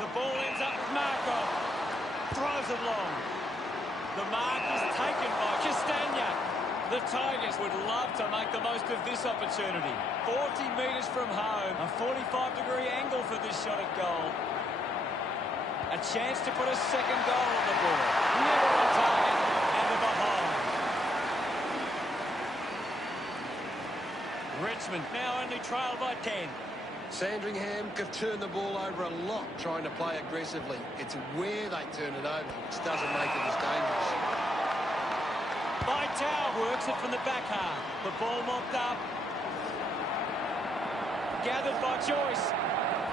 The ball ends up with Markov. Throws it long. The mark is taken by Castagna. The Tigers would love to make the most of this opportunity. 40 metres from home. A 45-degree angle for this shot at goal. A chance to put a second goal on the board. Never on target. And they're behind. Richmond now only trail by 10. Sandringham have turned the ball over a lot trying to play aggressively. It's where they turn it over which doesn't make it as dangerous. Vital works it from the back half. The ball mopped up. Gathered by Joyce.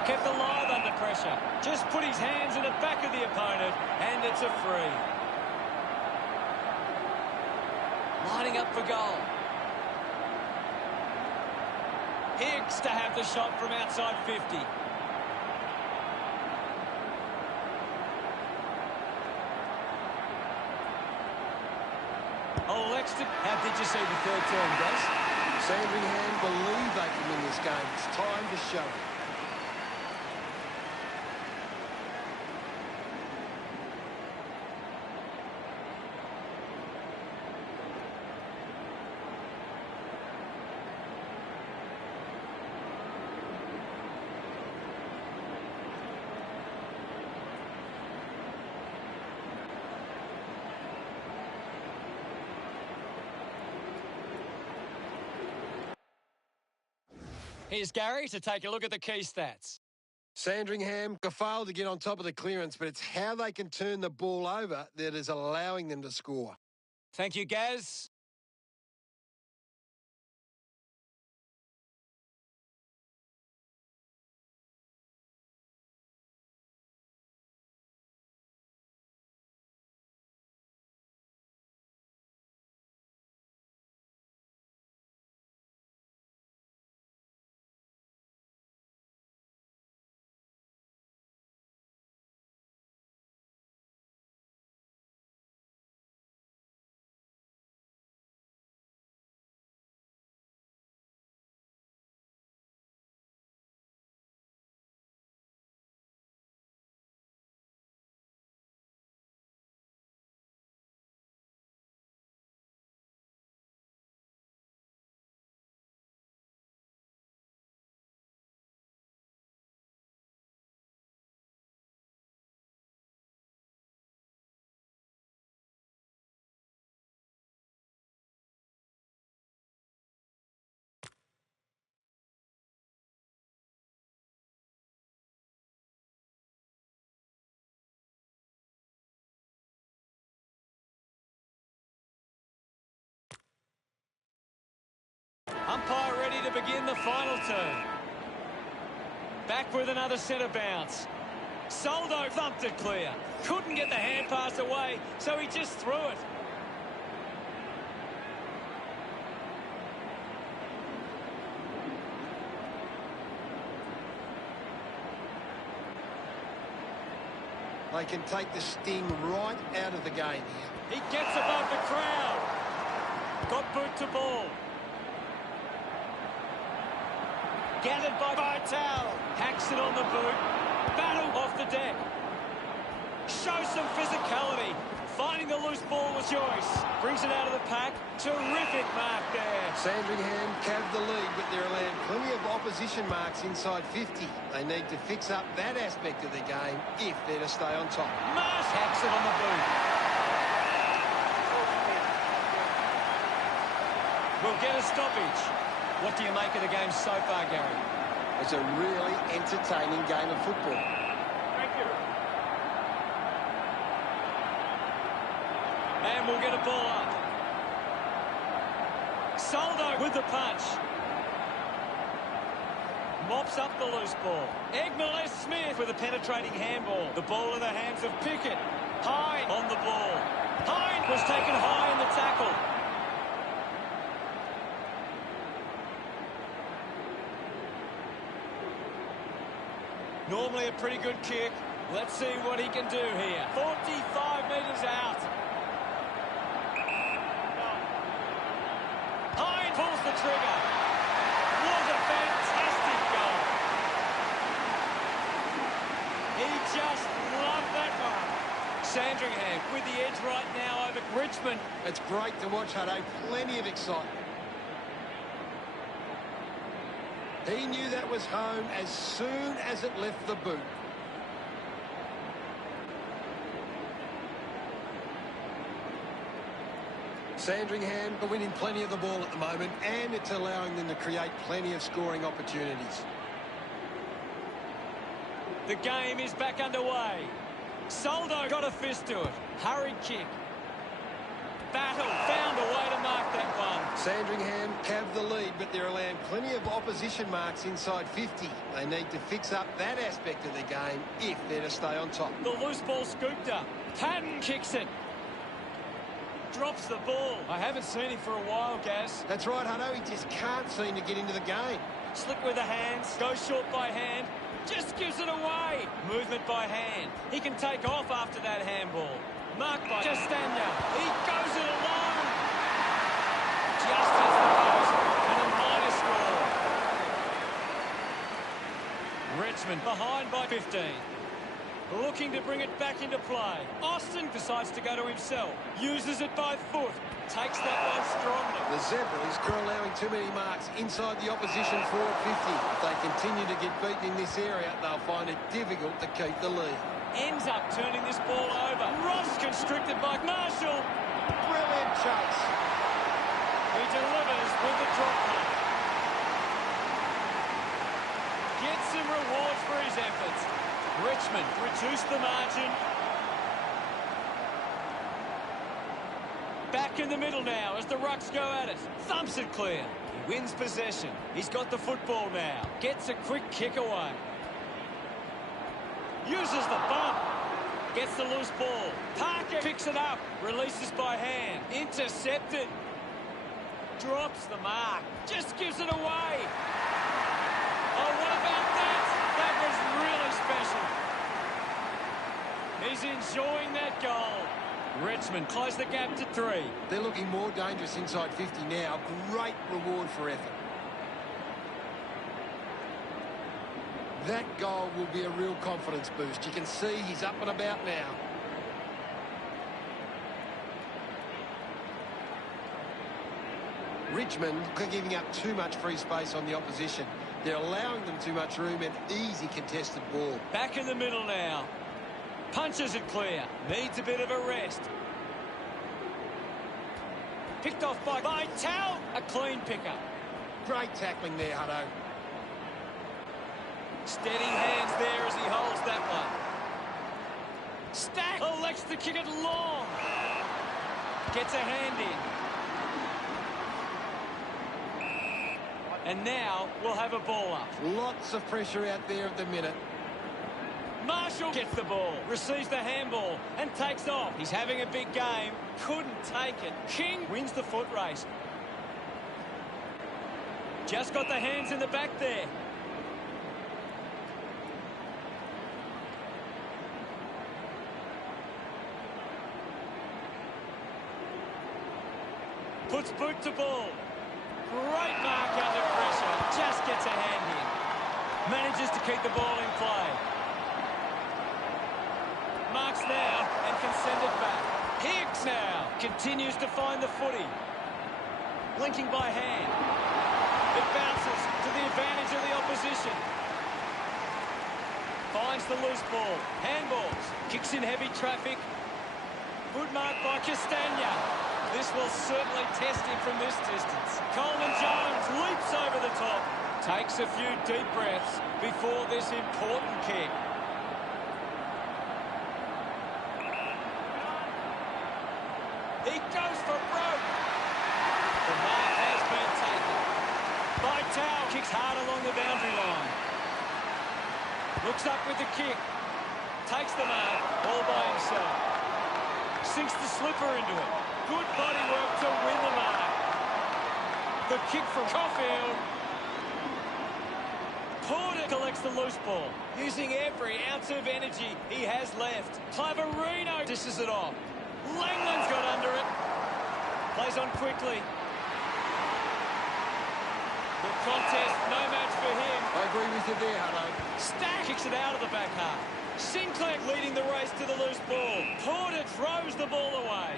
Kept alive under pressure. Just put his hands in the back of the opponent and it's a free. Lining up for goal. Hicks to have the shot from outside 50. Lexton, how did you see the third term, guys? Sandringham believe they can win this game. It's time to show it. Here's Gary to take a look at the key stats. Sandringham failed to get on top of the clearance, but it's how they can turn the ball over that is allowing them to score. Thank you, Gaz. Umpire ready to begin the final turn. Back with another centre bounce. Soldo thumped it clear. Couldn't get the hand pass away, so he just threw it. They can take the sting right out of the game here. He gets above the crowd. Got boot to ball. Gathered by Vital. Hacks it on the boot. Battle off the deck. Shows some physicality. Finding the loose ball was Joyce. Brings it out of the pack. Terrific mark there. Sandringham capped the lead, but they're allowed plenty of opposition marks inside 50. They need to fix up that aspect of the game if they're to stay on top. Marsh hacks it on the boot. We'll get a stoppage. What do you make of the game so far, Gary? It's a really entertaining game of football. Thank you. And we'll get a ball up. Soldo with the punch. Mops up the loose ball. Egmont Smith with a penetrating handball. The ball in the hands of Pickett. Hine on the ball. Hine was taken high in the tackle. Normally a pretty good kick. Let's see what he can do here. 45 metres out. Hine pulls the trigger. What a fantastic goal. He just loved that one. Sandringham with the edge right now over Richmond. It's great to watch, Hutto. Plenty of excitement. He knew that was home as soon as it left the boot. Sandringham are winning plenty of the ball at the moment, and it's allowing them to create plenty of scoring opportunities. The game is back underway. Soldo got a fist to it. Hurried kick. Battle found a way to mark that one. Sandringham have the lead, but they're allowing plenty of opposition marks inside 50. They need to fix up that aspect of the game if they're to stay on top. The loose ball scooped up. Patton kicks it. Drops the ball. I haven't seen him for a while, Gaz. That's right, Hutto. He just can't seem to get into the game. Slick with the hands. Goes short by hand. Just gives it away. Movement by hand. He can take off after that handball. Marked by Castagna. He goes it alone. Just hits the post. And a minor score. Richmond behind by 15. Looking to bring it back into play. Austin decides to go to himself. Uses it by foot. Takes that one strongly. The Zebras are allowing too many marks inside the opposition forward 50. If they continue to get beaten in this area, they'll find it difficult to keep the lead. Ends up turning this ball over. Ross constricted by Marshall. Brilliant chase. He delivers with the drop punt. Gets some rewards for his efforts. Richmond reduced the margin. Back in the middle now as the Rucks go at it. Thumps it clear. He wins possession. He's got the football now. Gets a quick kick away. Uses the bump. Gets the loose ball. Parker picks it up. Releases by hand. Intercepted. Drops the mark. Just gives it away. Oh, what about that? That was really special. He's enjoying that goal. Richmond close the gap to 3. They're looking more dangerous inside 50 now. Great reward for effort. That goal will be a real confidence boost. You can see he's up and about now. Richmond are giving up too much free space on the opposition. They're allowing them too much room and easy contested ball. Back in the middle now. Punches it clear. Needs a bit of a rest. Picked off by Tal. A clean pickup. Great tackling there, Hutto. Steady hands there as he holds that one. Stack elects to kick it long. Gets a hand in. And now we'll have a ball up. Lots of pressure out there at the minute. Marshall gets the ball, receives the handball, and takes off. He's having a big game. Couldn't take it. King wins the foot race. Just got the hands in the back there. Puts boot to ball. Great mark under pressure. Just gets a hand in. Manages to keep the ball in play. Marks now and can send it back. Hicks now continues to find the footy. Linking by hand. It bounces to the advantage of the opposition. Finds the loose ball. Handballs. Kicks in heavy traffic. Good mark by Castagna. This will certainly test him from this distance. Coleman Jones leaps over the top. Takes a few deep breaths before this important kick. He goes for broke. The mark has been taken. Vital kicks hard along the boundary line. Looks up with the kick. Takes the mark all by himself. Sinks the slipper into it. Good body work to win the mark. The kick from Caulfield. Porter collects the loose ball, using every ounce of energy he has left. Claverino dishes it off. Langland's got under it. Plays on quickly. The contest, no match for him. I agree with you there, Hutto. Stack kicks it out of the back half. Sinclair leading the race to the loose ball. Porter throws the ball away.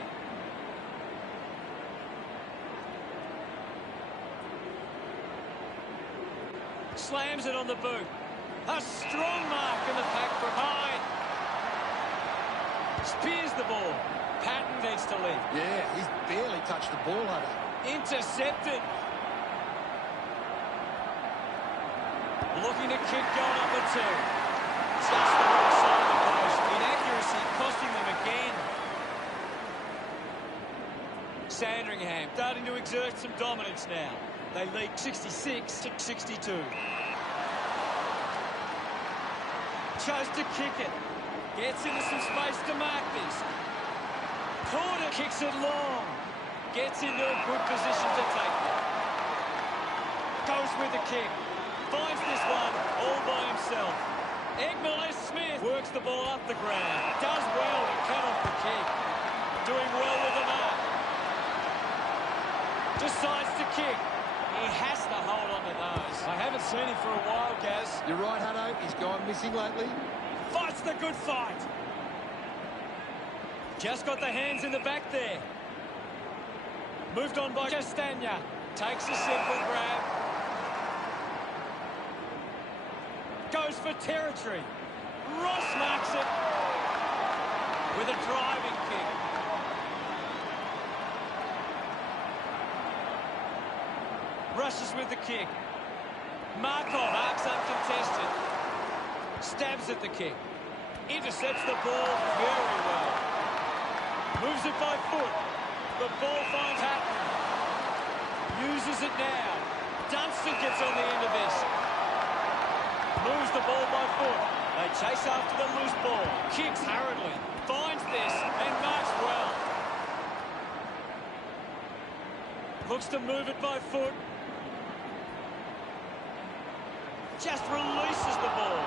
Slams it on the boot. A strong mark in the pack from Hyde. Spears the ball. Patton needs to lead. Yeah, he's barely touched the ball, Hutto. Intercepted. Looking to kick going up a two. Just the wrong side of the post. Inaccuracy costing them again. Sandringham starting to exert some dominance now. They lead 66-62. Chose to kick it. Gets into some space to mark this. Porter kicks it long. Gets into a good position to take it. Goes with the kick. Finds this one all by himself. Smith works the ball up the ground. Does well to cut off the kick. Doing well with the mark. Decides to kick. He has to hold on to those. I haven't seen him for a while, Gaz. You're right, Hutto. He's gone missing lately. Fights the good fight. Just got the hands in the back there. Moved on by Castagna. Takes a simple grab. Goes for territory. Ross marks it with a driving kick. Rushes with the kick. Markov marks uncontested. Stabs at the kick. Intercepts the ball very well. Moves it by foot. The ball finds Hatton. Uses it now. Dunstan gets on the end of this. Moves the ball by foot. They chase after the loose ball. Kicks hurriedly. Finds this and marks well. Looks to move it by foot. Just releases the ball.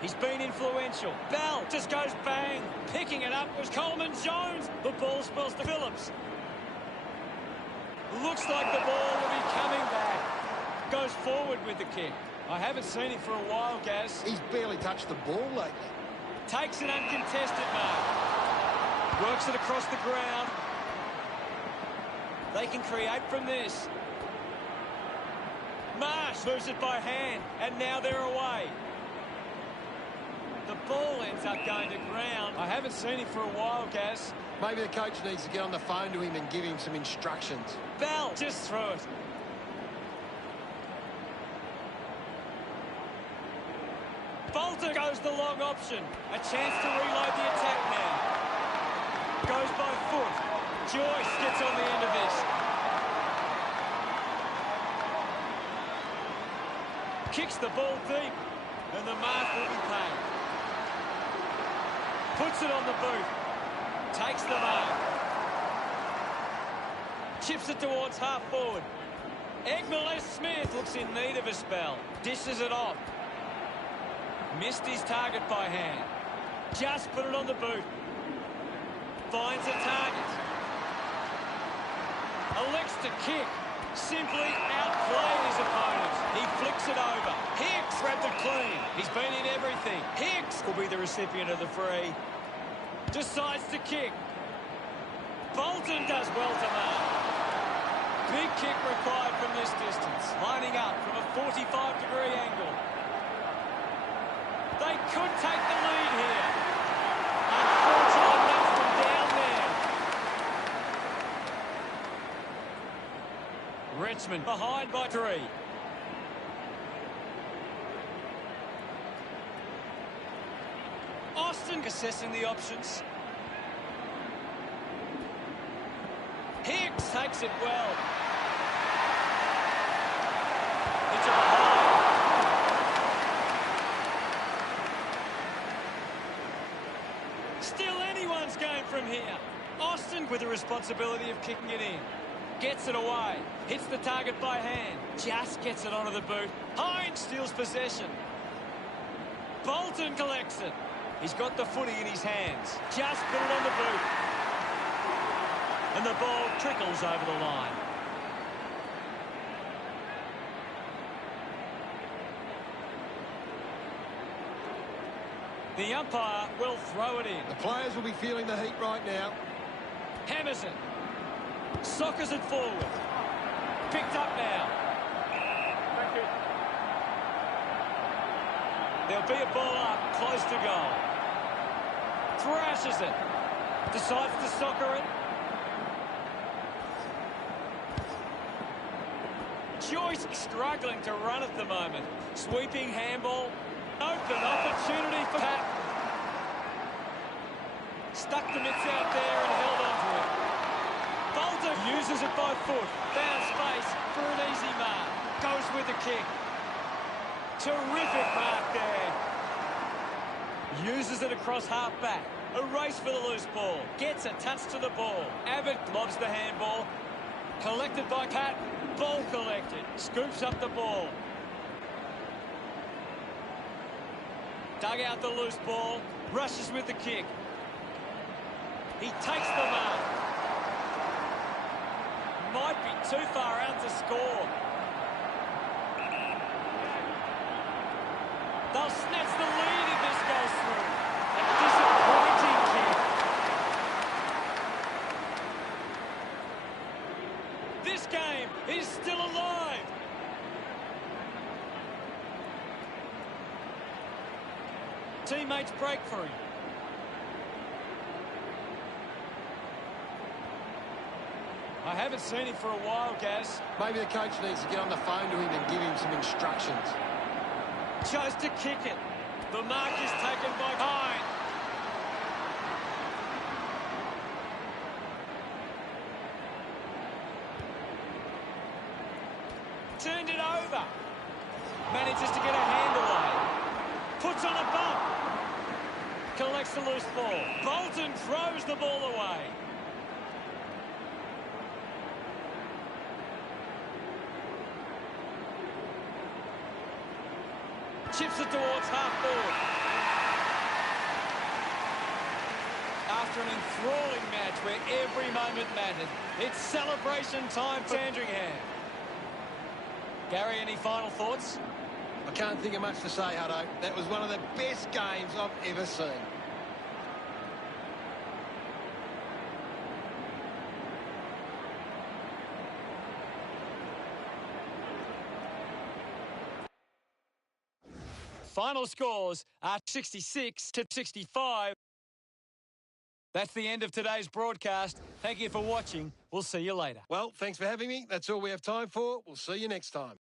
He's been influential. Bell just goes bang. Picking it up was Coleman Jones. The ball spills to Phillips. Looks like the ball will be coming back. Goes forward with the kick. I haven't seen him for a while, Gaz. He's barely touched the ball lately. Takes an uncontested mark. Works it across the ground. They can create from this. Marsh moves it by hand, and now they're away. The ball ends up going to ground. I haven't seen him for a while, Gaz. Maybe the coach needs to get on the phone to him and give him some instructions. Bell just threw it. Bolter goes the long option. A chance to reload the attack now. Goes by foot. Joyce gets on the end of this. Kicks the ball deep, and the mark will be paid. Puts it on the boot. Takes the mark. Chips it towards half forward. Smith looks in need of a spell. Dishes it off. Missed his target by hand. Just put it on the boot. Finds a target. Elects to kick. Simply outplayed his opponent. He flicks it over. Hicks grabbed it clean. He's been in everything. Hicks will be the recipient of the free. Decides to kick. Bolton does well to mark. Big kick required from this distance. Lining up from a 45-degree angle. They could take the lead here. Unfortunately, knocks them down there. Richmond behind by 3. Austin assessing the options. Hicks takes it well. Into behind. Still anyone's game from here. Austin with the responsibility of kicking it in. Gets it away. Hits the target by hand. Just gets it onto the boot. Hines steals possession. Bolton collects it. He's got the footy in his hands. Just put it on the boot. And the ball trickles over the line. The umpire will throw it in. The players will be feeling the heat right now. Hammers it. Soccers it forward. Picked up now. Thank you. There'll be a ball up, close to goal. Thrashes it. Decides to soccer it. Joyce struggling to run at the moment. Sweeping handball. Open opportunity for Pat. Stuck the mitts out there and held on to it. Bolton uses it by foot. Found space for an easy mark. Goes with the kick. Terrific mark there. Uses it across half back. A race for the loose ball. Gets a touch to the ball. Abbott lobs the handball. Collected by Pat. Ball collected. Scoops up the ball. Dug out the loose ball. Rushes with the kick. He takes the mark. Might be too far out to score. They'll snatch the lead if this goes through. A disappointing kick. This game is still alive. Teammates break for him. I haven't seen him for a while, Gaz. Maybe the coach needs to get on the phone to him and give him some instructions. Chose to kick it. The mark is taken by Hine. Turned it over. Manages to get a hand away. Puts on a bump. Collects the loose ball. Bolton throws the ball away. Chips it towards half forward. After an enthralling match where every moment mattered, it's celebration time for Sandringham. Gary, any final thoughts? I can't think of much to say, Hutto. That was one of the best games I've ever seen. Final scores are 66 to 65. That's the end of today's broadcast. Thank you for watching. We'll see you later. Well, thanks for having me. That's all we have time for. We'll see you next time.